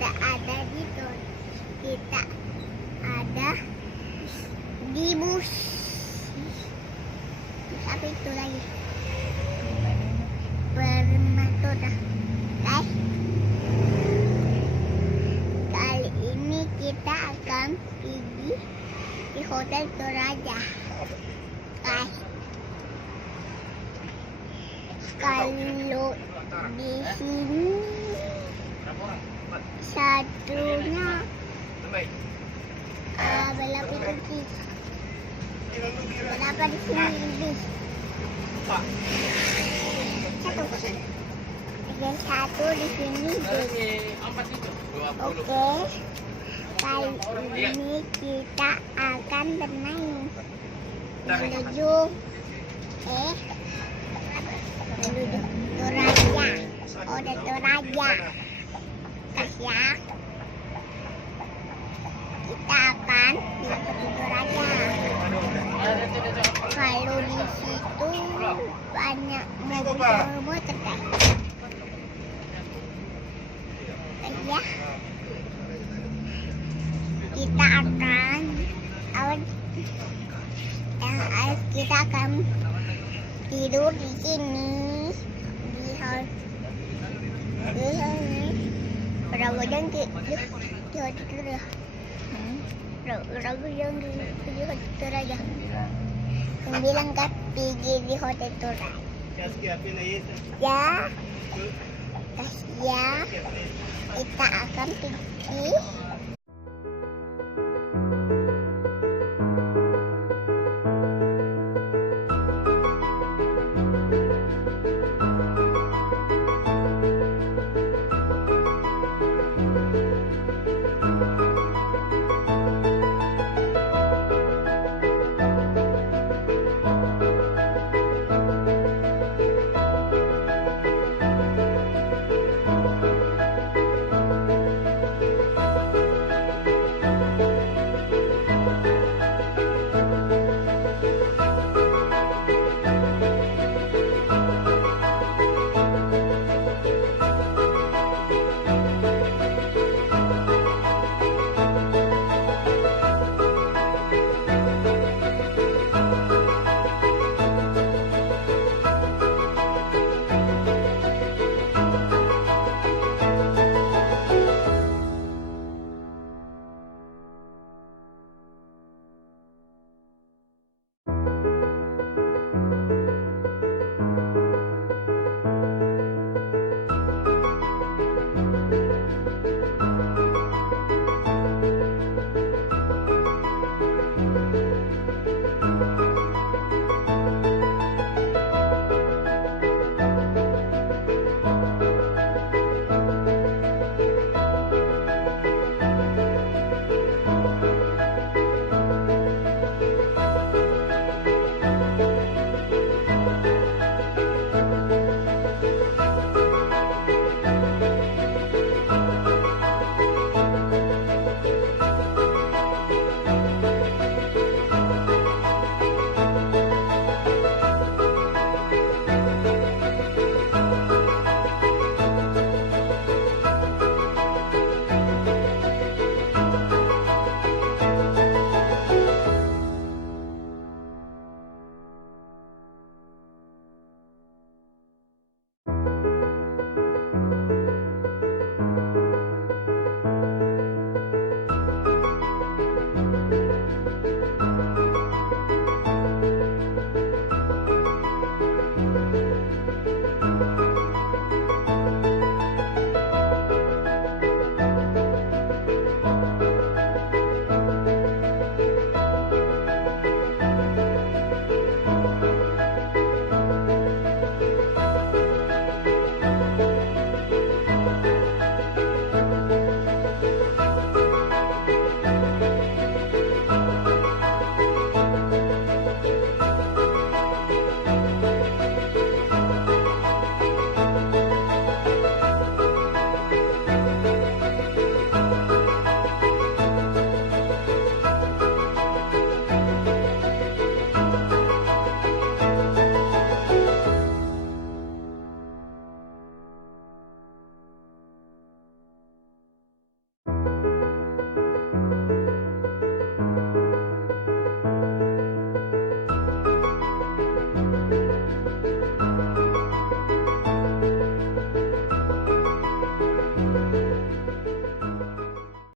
kita ada di kita ada di bus. Apa itu lagi? Permatoda. Guys, kali ini kita akan pergi di Hotel Toraja. Guys, kalau di sini satunya berapa itu sih? Berapa di sini lebih? Satu di sini. Oke, kali ini kita akan bermain menuju Toraja. Udah Toraja. Ya, kita akan ke Toraja. Kalau di situ banyak motor kan? Ya, kita akan tidur di sini di sini. Berapa jam kita tidur ya? Berapa jam di Hotel Toraja? 9 kan pergi di Hotel Toraja. Ya, kita akan pergi